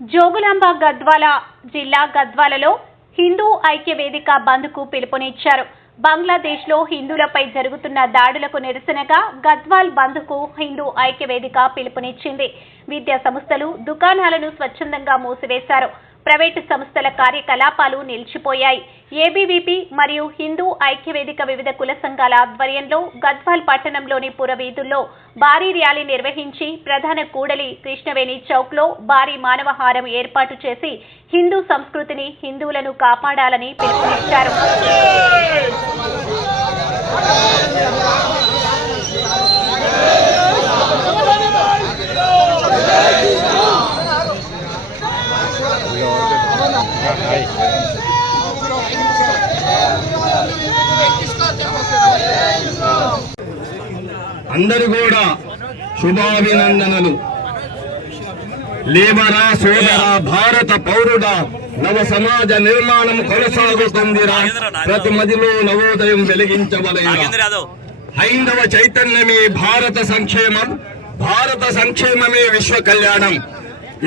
జోగులాంబ గద్వాల జిల్లా గద్వాలలో హిందూ ఐక్య వేదిక బంద్కు పిలుపునిచ్చారు. బంగ్లాదేశ్లో హిందువులపై జరుగుతున్న దాడులకు నిరసనగా గద్వాల్ బంద్కు హిందూ ఐక్య వేదిక పిలుపునిచ్చింది. విద్యా సంస్థలు, దుకాణాలను స్వచ్ఛందంగా మూసివేశారు. ప్రైవేటు సంస్థల కార్యకలాపాలు నిలిచిపోయాయి. ఏబీవీపీ మరియు హిందూ ఐక్యవేదిక వివిధ కుల సంఘాల ఆధ్వర్యంలో గద్వాల్ పట్టణంలోని పురవీధుల్లో భారీ ర్యాలీ నిర్వహించి ప్రధాన కూడలి కృష్ణవేణి చౌక్లో భారీ మానవహారం ఏర్పాటు చేసి హిందూ సంస్కృతిని, హిందువులను కాపాడాలని పిలుపునిచ్చారు. అందరూ కూడా శుభాభినందనలు. లేబరా సోదర భారత పౌరుడ నవ సమాజ నిర్మాణం కొనసాగుతుందిరా, ప్రతి మదిలో నవోదయం వెలిగించవలెను. హైందవ చైతన్యమే భారత సంక్షేమం, భారత సంక్షేమమే విశ్వ కళ్యాణం.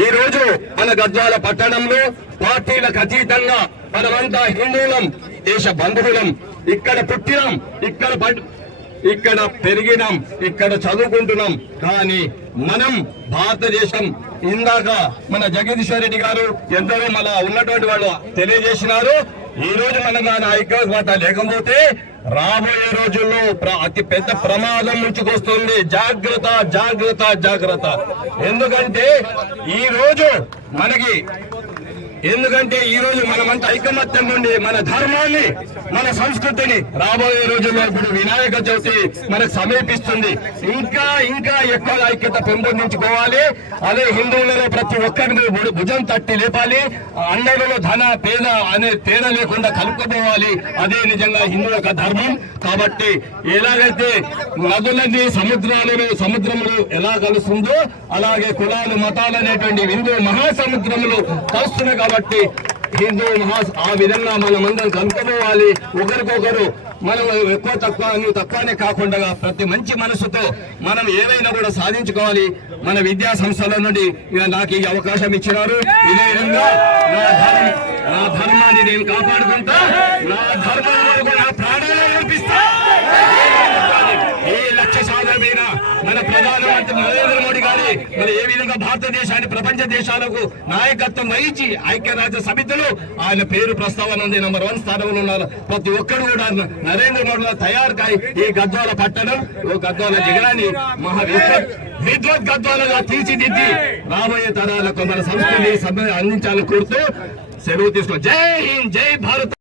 ఈ రోజు మన గద్వాల పట్టణంలో పార్టీలకు అతీతంగా మనమంతా హిందువులం, దేశ బంధువులం. ఇక్కడ పుట్టినాం, ఇక్కడ పెరిగినాం, ఇక్కడ చదువుకుంటున్నాం. కానీ మనం భారతదేశం, ఇందాక మన జగదీశ్వర్ రెడ్డి గారు ఎంతో మన ఉన్నటువంటి వాళ్ళు తెలియజేసినారు. ఈ రోజు మనకు ఐక్యత లేకపోతే రాబోయే రోజుల్లో అతి పెద్ద ప్రమాదం ముంచుకొస్తుంది. జాగ్రత్త జాగ్రత్త జాగ్రత్త. ఎందుకంటే ఈ రోజు మనమంతా ఐకమత్యం నుండి మన ధర్మాన్ని, మన సంస్కృతిని రాబోయే రోజుల్లో ఇప్పుడు వినాయక చవితి మనకు సమీపిస్తుంది. ఇంకా ఇంకా ఎక్కువ ఐక్యత పెంపొందించుకోవాలి. అదే హిందువులలో ప్రతి ఒక్కరిని భుజం తట్టి లేపాలి. అందరిలో ధన పేద అనే తేడా లేకుండా కలుపుకోవాలి. అదే నిజంగా హిందువుల యొక్క ధర్మం. కాబట్టి ఎలాగైతే నదులన్నీ సముద్రములు ఎలా కలుస్తుందో అలాగే కులాలు, మతాలు అనేటువంటి హిందూ మహాసముద్రములు కలుస్తున్నాయి. కాబట్టి హిందూ ఆ విధంగా మనమందరం కలుపుకోవాలి. ఒకరికొకరు మనం ఎక్కువ తక్కువనే కాకుండా ప్రతి మంచి మనసుతో మనం ఏవైనా కూడా సాధించుకోవాలి. మన విద్యా సంస్థల నుండి నాకు ఈ అవకాశం ఇచ్చినారు. ఇదే విధంగా నా ధర్మాన్ని నేను కాపాడుకుంటా, నా ధర్మాన్ని కూడా ప్రాణాలను అర్పిస్తా. ఏ లక్ష్య సాధన మీద మన ప్రధానమంత్రి నరేంద్ర మోడీ గారి మరి ఏ విధంగా భారతదేశాన్ని ప్రపంచ దేశాలకు నాయకత్వం వహించి ఐక్యరాజ్య సమితిలో ఆయన పేరు ప్రస్తావన ఉంది. నంబర్ 1 స్థానంలో ఉన్నారు. ప్రతి ఒక్కరు కూడా నరేంద్ర మోడీ తయారు కాయి ఈ గద్వాల పట్టణం, గద్వాల జిల్లాని విద్వత్ గద్వాలుగా తీర్చిదిద్ది రాబోయే తరాలకు మన సంస్కృతి అందించాలని కోరుతూ సెలవు తీసుకో. జై హింద్, జై భారత్.